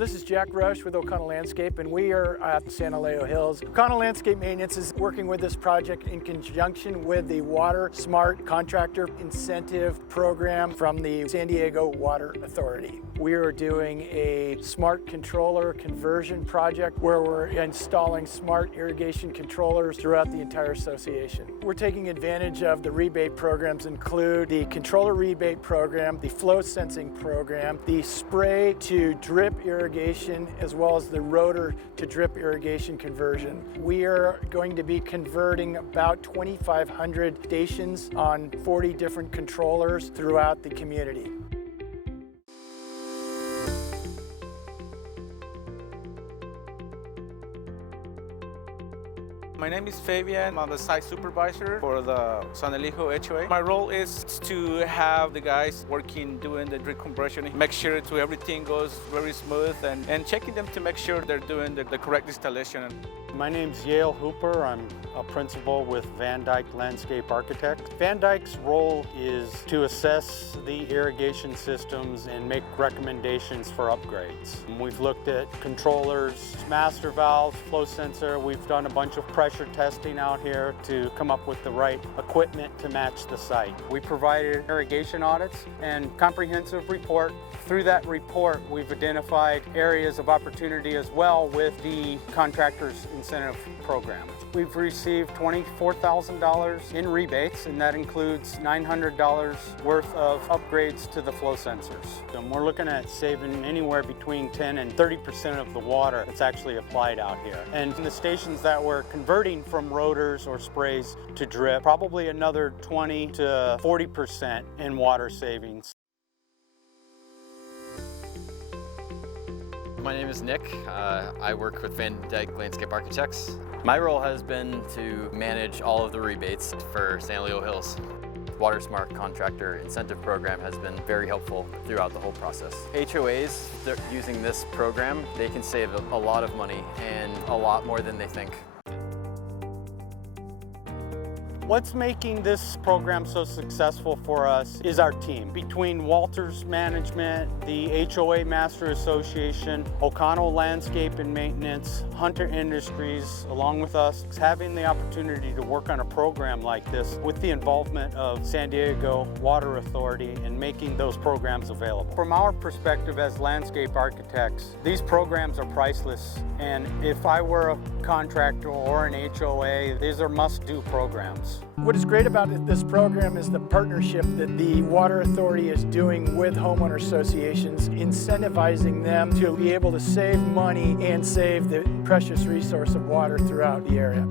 this is Jack Rush with O'Connell Landscape, and we are at San Elijo Hills. O'Connell Landscape Maintenance is working with this project in conjunction with the WaterSmart Contractor Incentive Program from the San Diego Water Authority. We are doing a smart controller conversion project where we're installing smart irrigation controllers throughout the entire association. We're taking advantage of the rebate programs include the controller rebate program, the flow sensing program, the spray to drip irrigation, as well as the rotor to drip irrigation conversion. We are going to be converting about 2,500 stations on 40 different controllers throughout the community. My name is Fabian. I'm the site supervisor for the San Elijo HOA. My role is to have the guys working, doing the drip conversion, make sure everything goes very smooth and checking them to make sure they're doing the correct installation. My name's Yale Hooper. I'm a principal with Van Dyke Landscape Architects. Van Dyke's role is to assess the irrigation systems and make recommendations for upgrades. We've looked at controllers, master valves, flow sensor. We've done a bunch of pressure testing out here to come up with the right equipment to match the site. We provided irrigation audits and comprehensive report. Through that report, we've identified areas of opportunity as well with the contractor's incentive program. We've received $24,000 in rebates, and that includes $900 worth of upgrades to the flow sensors. And we're looking at saving anywhere between 10 and 30% of the water that's actually applied out here. And in the stations that we're converting from rotors or sprays to drip, probably another 20 to 40% in water savings. My name is Nick. I work with Van Dyke Landscape Architects. My role has been to manage all of the rebates for San Elijo Hills. WaterSmart Contractor Incentive Program has been very helpful throughout the whole process. HOAs, using this program, they can save a lot of money and a lot more than they think. What's making this program so successful for us is our team. Between Walters Management, the HOA Master Association, O'Connell Landscape and Maintenance, Hunter Industries, along with us, having the opportunity to work on a program like this with the involvement of San Diego Water Authority and making those programs available. From our perspective as landscape architects, these programs are priceless, and if I were a contractor or an HOA, these are must-do programs. What is great about this program is the partnership that the Water Authority is doing with homeowner associations, incentivizing them to be able to save money and save the precious resource of water throughout the area.